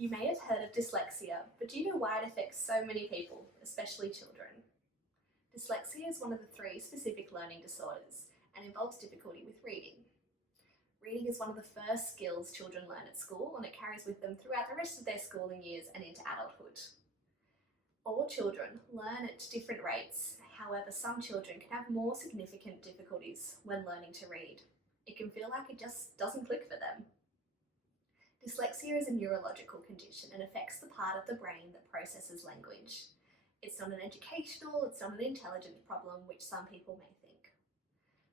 You may have heard of dyslexia, but do you know why it affects so many people, especially children? Dyslexia is one of the 3 specific learning disorders and involves difficulty with reading. Reading is one of the first skills children learn at school, and it carries with them throughout the rest of their schooling years and into adulthood. All children learn at different rates, however, some children can have more significant difficulties when learning to read. It can feel like it just doesn't click for them. Dyslexia is a neurological condition and affects the part of the brain that processes language. It's not an educational, it's not an intelligence problem, which some people may think.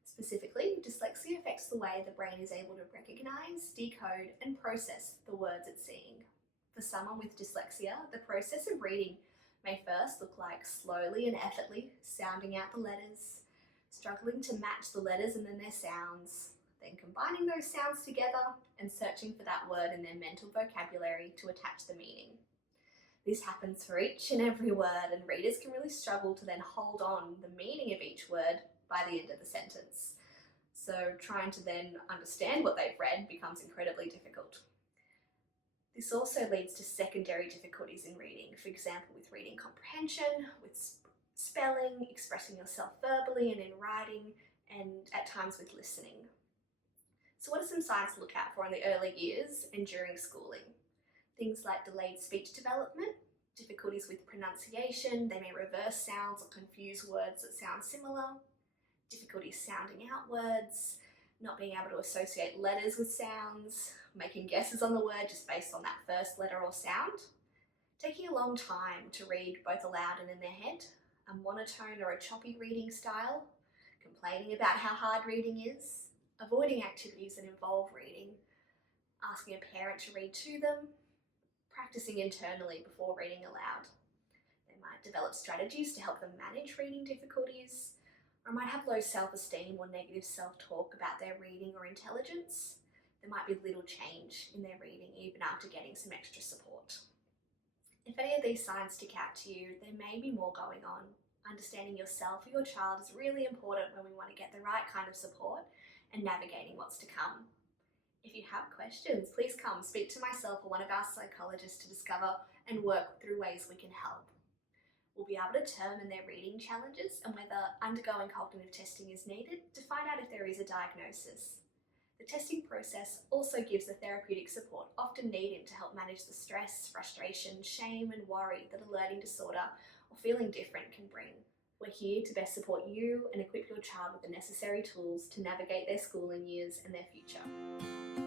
Specifically, dyslexia affects the way the brain is able to recognise, decode, and process the words it's seeing. For someone with dyslexia, the process of reading may first look like slowly and effortlessly sounding out the letters, struggling to match the letters and then their sounds, then combining those sounds together and searching for that word in their mental vocabulary to attach the meaning. This happens for each and every word, and readers can really struggle to then hold on the meaning of each word by the end of the sentence. So trying to then understand what they've read becomes incredibly difficult. This also leads to secondary difficulties in reading, for example with reading comprehension, with spelling, expressing yourself verbally and in writing, and at times with listening. So what are some signs to look out for in the early years and during schooling? Things like delayed speech development, difficulties with pronunciation, they may reverse sounds or confuse words that sound similar, difficulties sounding out words, not being able to associate letters with sounds, making guesses on the word just based on that first letter or sound, taking a long time to read both aloud and in their head, a monotone or a choppy reading style, complaining about how hard reading is, avoiding activities that involve reading, asking a parent to read to them, practicing internally before reading aloud. They might develop strategies to help them manage reading difficulties, or might have low self-esteem or negative self-talk about their reading or intelligence. There might be little change in their reading even after getting some extra support. If any of these signs stick out to you, there may be more going on. Understanding yourself or your child is really important when we want to get the right kind of support and navigating what's to come. If you have questions, please come speak to myself or one of our psychologists to discover and work through ways we can help. We'll be able to determine their reading challenges and whether undergoing cognitive testing is needed to find out if there is a diagnosis. The testing process also gives the therapeutic support often needed to help manage the stress, frustration, shame and worry that a learning disorder or feeling different can bring. We're here to best support you and equip your child with the necessary tools to navigate their schooling years and their future.